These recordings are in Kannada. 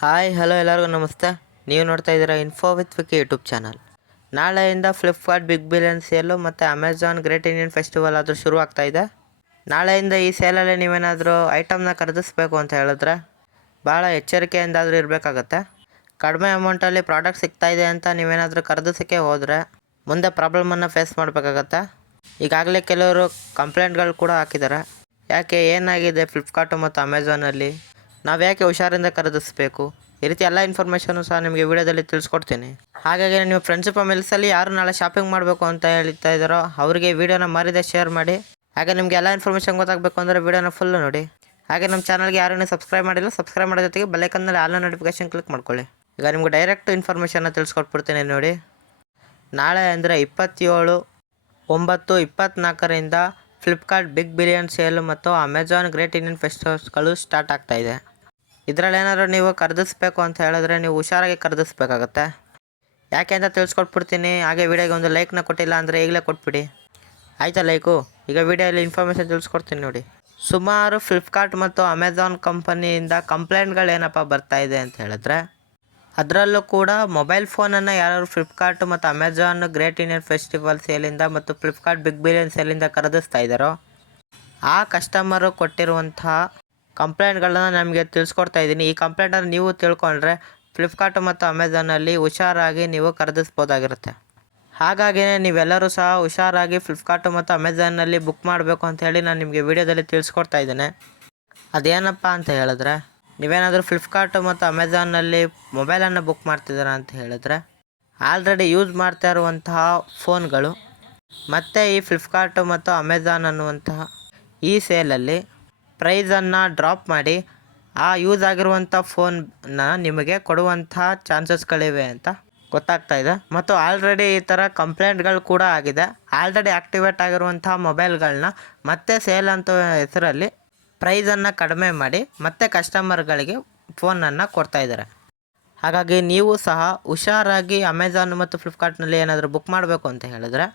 ಹಾಯ್ ಹಲೋ ಎಲ್ಲರಿಗೂ ನಮಸ್ತೆ. ನೀವು ನೋಡ್ತಾ ಇದ್ದೀರಾ info with Vicky YouTube channel. ನಾಳೆಯಿಂದ ಫ್ಲಿಪ್ಕಾರ್ಟ್ ಬಿಗ್ ಬಿಲಿಯನ್ ಸೇಲು ಮತ್ತು ಅಮೆಝಾನ್ ಗ್ರೇಟ್ ಇಂಡಿಯನ್ ಫೆಸ್ಟಿವಲ್ ಆದರೂ ಶುರು ಆಗ್ತಾ ಇದೆ. ನಾಳೆಯಿಂದ ಈ ಸೇಲಲ್ಲಿ ನೀವೇನಾದರೂ ಐಟಮ್ನ ಖರೀದಿಸಬೇಕು ಅಂತ ಹೇಳಿದ್ರೆ ಭಾಳ ಎಚ್ಚರಿಕೆಯಿಂದಾದರೂ ಇರಬೇಕಾಗತ್ತೆ. ಕಡಿಮೆ ಅಮೌಂಟಲ್ಲಿ ಪ್ರಾಡಕ್ಟ್ ಸಿಗ್ತಾಯಿದೆ ಅಂತ ನೀವೇನಾದರೂ ಖರೀದಿಸೋಕ್ಕೆ ಹೋದರೆ ಮುಂದೆ ಪ್ರಾಬ್ಲಮನ್ನು ಫೇಸ್ ಮಾಡಬೇಕಾಗತ್ತೆ. ಈಗಾಗಲೇ ಕೆಲವರು ಕಂಪ್ಲೇಂಟ್ಗಳು ಕೂಡ ಹಾಕಿದ್ದಾರೆ. ಯಾಕೆ, ಏನಾಗಿದೆ ಫ್ಲಿಪ್ಕಾರ್ಟು ಮತ್ತು ಅಮೆಝಾನಲ್ಲಿ, ನಾವು ಯಾಕೆ ಹುಷಾರಿಂದ ಖರೀದಿಸಬೇಕು, ಈ ರೀತಿ ಎಲ್ಲ ಇನ್ಫಾರ್ಮೇಷನು ಸಹ ನಿಮಗೆ ವಿಡಿಯೋದಲ್ಲಿ ತಿಳಿಸ್ಕೊಡ್ತೀನಿ. ಹಾಗಾಗಿ ನೀವು ಫ್ರೆಂಡ್ಸ್ ಫ್ಯಾಮಿಲೀಸಲ್ಲಿ ಯಾರು ನಾಳೆ ಶಾಪಿಂಗ್ ಮಾಡಬೇಕು ಅಂತ ಹೇಳ್ತಾ ಇದ್ದಾರೋ ಅವರಿಗೆ ವಿಡಿಯೋನ ಮರಿದೇ ಶೇರ್ ಮಾಡಿ. ಹಾಗೆ ನಿಮಗೆ ಎಲ್ಲ ಇನ್ಫಾರ್ಮೇಷನ್ ಗೊತ್ತಾಗಬೇಕು ಅಂದರೆ ವಿಡಿಯೋನ ಫುಲ್ಲು ನೋಡಿ. ಹಾಗೆ ನಮ್ಮ ಚಾನಲ್ಗೆ ಯಾರೂ ಸಬ್ಸ್ಕ್ರೈಬ್ ಮಾಡಿಲ್ಲ, ಸಬ್ಸ್ಕ್ರೈಬ್ ಮಾಡೋ ಜೊತೆಗೆ ಬೆಲ್ಲೈಕನ್ನಲ್ಲಿ ಆಲ್ ನೋಟಿಫಿಕೇಶನ್ ಕ್ಲಿಕ್ ಮಾಡ್ಕೊಳ್ಳಿ. ಈಗ ನಿಮ್ಗೆ ಡೈರೆಕ್ಟ್ ಇನ್ಫಾರ್ಮೇಷನ್ನ ತಿಳಿಸ್ಕೊಟ್ಬಿಡ್ತೀನಿ ನೋಡಿ. ನಾಳೆ ಅಂದರೆ 27/9/24ರಿಂದ ಫ್ಲಿಪ್ಕಾರ್ಟ್ ಬಿಗ್ ಬಿಲಿಯನ್ ಸೇಲು ಮತ್ತು ಅಮೆಝಾನ್ ಗ್ರೇಟ್ ಇಂಡಿಯನ್ ಫೆಸ್ಟಿವಲ್ಸ್ಗಳು ಸ್ಟಾರ್ಟ್ ಆಗ್ತಾಯಿದೆ. ಇದರಲ್ಲಿ ಏನಾದರೂ ನೀವು ಖರೀದಿಸಬೇಕು ಅಂತ ಹೇಳಿದ್ರೆ ನೀವು ಹುಷಾರಾಗಿ ಖರೀದಿಸಬೇಕಾಗತ್ತೆ. ಯಾಕೆ ಅಂತ ತಿಳಿಸ್ಕೊಟ್ಬಿಡ್ತೀನಿ. ಹಾಗೆ ವಿಡಿಯೋಗೆ ಒಂದು ಲೈಕ್ನ ಕೊಟ್ಟಿಲ್ಲ ಅಂದರೆ ಈಗಲೇ ಕೊಟ್ಬಿಡಿ, ಆಯಿತಾ ಲೈಕು. ಈಗ ವಿಡಿಯೋಲಿ ಇನ್ಫಾರ್ಮೇಷನ್ ತಿಳಿಸ್ಕೊಡ್ತೀನಿ ನೋಡಿ. ಸುಮಾರು ಫ್ಲಿಪ್ಕಾರ್ಟ್ ಮತ್ತು ಅಮೆಝಾನ್ ಕಂಪನಿಯಿಂದ ಕಂಪ್ಲೇಂಟ್ಗಳೇನಪ್ಪ ಬರ್ತಾಯಿದೆ ಅಂತ ಹೇಳಿದ್ರೆ, ಅದರಲ್ಲೂ ಕೂಡ ಮೊಬೈಲ್ ಫೋನನ್ನು ಯಾರು ಫ್ಲಿಪ್ಕಾರ್ಟ್ ಮತ್ತು ಅಮೆಝಾನ್ ಗ್ರೇಟ್ ಇಂಡಿಯನ್ ಫೆಸ್ಟಿವಲ್ ಸೇಲಿಂದ ಮತ್ತು ಫ್ಲಿಪ್ಕಾರ್ಟ್ ಬಿಗ್ ಬಿಲಿಯನ್ ಸೇಲಿಂದ ಖರೀದಿಸ್ತಾ ಇದ್ದಾರೋ ಆ ಕಸ್ಟಮರು ಕೊಟ್ಟಿರುವಂತಹ ಕಂಪ್ಲೇಂಟ್ಗಳನ್ನ ನಮಗೆ ತಿಳಿಸ್ಕೊಡ್ತಾ ಇದ್ದೀನಿ. ಈ ಕಂಪ್ಲೇಂಟನ್ನು ನೀವು ತಿಳ್ಕೊಂಡ್ರೆ ಫ್ಲಿಪ್ಕಾರ್ಟ್ ಮತ್ತು ಅಮೆಝಾನಲ್ಲಿ ಹುಷಾರಾಗಿ ನೀವು ಖರೀದಿಸ್ಬೋದಾಗಿರುತ್ತೆ. ಹಾಗಾಗಿಯೇ ನೀವೆಲ್ಲರೂ ಸಹ ಹುಷಾರಾಗಿ ಫ್ಲಿಪ್ಕಾರ್ಟ್ ಮತ್ತು ಅಮೆಝಾನಲ್ಲಿ ಬುಕ್ ಮಾಡಬೇಕು ಅಂತ ಹೇಳಿ ನಾನು ನಿಮಗೆ ವಿಡಿಯೋದಲ್ಲಿ ತಿಳಿಸ್ಕೊಡ್ತಾ ಇದ್ದೇನೆ. ಅದೇನಪ್ಪ ಅಂತ ಹೇಳಿದ್ರೆ, ನೀವೇನಾದರೂ ಫ್ಲಿಪ್ಕಾರ್ಟ್ ಮತ್ತು ಅಮೆಝಾನಲ್ಲಿ ಮೊಬೈಲನ್ನು ಬುಕ್ ಮಾಡ್ತಿದ್ದೀರಾ ಅಂತ ಹೇಳಿದ್ರೆ ಆಲ್ರೆಡಿ ಯೂಸ್ ಮಾಡ್ತಾ ಇರುವಂತಹ ಫೋನ್ಗಳು ಮತ್ತು ಈ ಫ್ಲಿಪ್ಕಾರ್ಟ್ ಮತ್ತು ಅಮೆಝಾನ್ ಅನ್ನುವಂತಹ ಈ ಸೇಲಲ್ಲಿ ಪ್ರೈಸನ್ನು ಡ್ರಾಪ್ ಮಾಡಿ ಆ ಯೂಸ್ ಆಗಿರುವಂಥ ಫೋನ್ನ ನಿಮಗೆ ಕೊಡುವಂಥ ಚಾನ್ಸಸ್ಗಳಿವೆ ಅಂತ ಗೊತ್ತಾಗ್ತಾ ಇದೆ. ಮತ್ತು ಆಲ್ರೆಡಿ ಈ ಥರ ಕಂಪ್ಲೇಂಟ್ಗಳು ಕೂಡ ಆಗಿದೆ. ಆಲ್ರೆಡಿ ಆ್ಯಕ್ಟಿವೇಟ್ ಆಗಿರುವಂಥ ಮೊಬೈಲ್ಗಳನ್ನ ಮತ್ತೆ ಸೇಲ್ ಅಂತ ಹೆಸರಲ್ಲಿ ಪ್ರೈಸನ್ನು ಕಡಿಮೆ ಮಾಡಿ ಮತ್ತೆ ಕಸ್ಟಮರ್ಗಳಿಗೆ ಫೋನನ್ನು ಕೊಡ್ತಾಯಿದ್ದಾರೆ. ಹಾಗಾಗಿ ನೀವು ಸಹ ಹುಷಾರಾಗಿ ಅಮೆಝಾನ್ ಮತ್ತು ಫ್ಲಿಪ್ಕಾರ್ಟ್ನಲ್ಲಿ ಏನಾದರೂ ಬುಕ್ ಮಾಡಬೇಕು ಅಂತ ಹೇಳಿದ್ರೆ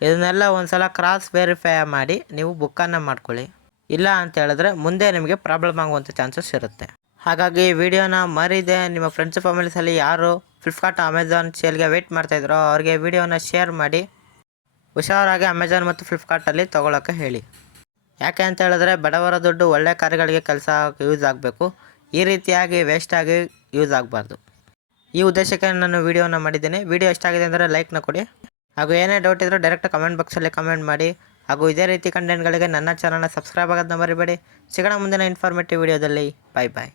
ಇದನ್ನೆಲ್ಲ ಒಂದು ಸಲ ಕ್ರಾಸ್ ವೆರಿಫೈ ಮಾಡಿ ನೀವು ಬುಕ್ಕನ್ನು ಮಾಡ್ಕೊಳ್ಳಿ. ಇಲ್ಲ ಅಂತ ಹೇಳಿದ್ರೆ ಮುಂದೆ ನಿಮಗೆ ಪ್ರಾಬ್ಲಮ್ ಆಗುವಂಥ ಚಾನ್ಸಸ್ ಇರುತ್ತೆ. ಹಾಗಾಗಿ ವಿಡಿಯೋನ ಮರಿದೆ ನಿಮ್ಮ ಫ್ರೆಂಡ್ಸ್ ಫ್ಯಾಮಿಲೀಸಲ್ಲಿ ಯಾರು ಫ್ಲಿಪ್ಕಾರ್ಟ್ ಅಮೆಝಾನ್ ಸೇಲ್ಗೆ ವೆಯ್ಟ್ ಮಾಡ್ತಾಯಿದ್ರೋ ಅವ್ರಿಗೆ ವಿಡಿಯೋನ ಶೇರ್ ಮಾಡಿ ಹುಷಾರಾಗಿ ಅಮೆಝಾನ್ ಮತ್ತು ಫ್ಲಿಪ್ಕಾರ್ಟಲ್ಲಿ ತೊಗೊಳಕ್ಕೆ ಹೇಳಿ. ಯಾಕೆ ಅಂತ ಹೇಳಿದ್ರೆ ಬಡವರ ದುಡ್ಡು ಒಳ್ಳೆ ಕಾರ್ಯಗಳಿಗೆ ಕೆಲಸ ಯೂಸ್ ಆಗಬೇಕು, ಈ ರೀತಿಯಾಗಿ ವೇಸ್ಟಾಗಿ ಯೂಸ್ ಆಗಬಾರ್ದು. ಈ ಉದ್ದೇಶಕ್ಕೆ ನಾನು ವಿಡಿಯೋನ ಮಾಡಿದ್ದೇನೆ. ವಿಡಿಯೋ ಇಷ್ಟ ಆಗಿದೆ ಅಂದರೆ ಲೈಕ್ನ ಕೊಡಿ. ಹಾಗೂ ಏನೇ ಡೌಟ್ ಇದ್ದರೂ ಡೈರೆಕ್ಟ್ ಕಮೆಂಟ್ ಬಾಕ್ಸಲ್ಲಿ ಕಮೆಂಟ್ ಮಾಡಿ. ಹಾಗೂ ಇದೇ ರೀತಿ ಕಂಟೆಂಟ್ಗಳಿಗೆ ನನ್ನ ಚಾನಲ್ನ ಸಬ್ಸ್ಕ್ರೈಬ್ ಆಗೋದನ್ನ ಮರಿಬೇಡಿ. ಸಿಗೋಣ ಮುಂದಿನ ಇನ್ಫಾರ್ಮೇಟಿವ್ ವಿಡಿಯೋದಲ್ಲಿ. ಬಾಯ್ ಬಾಯ್.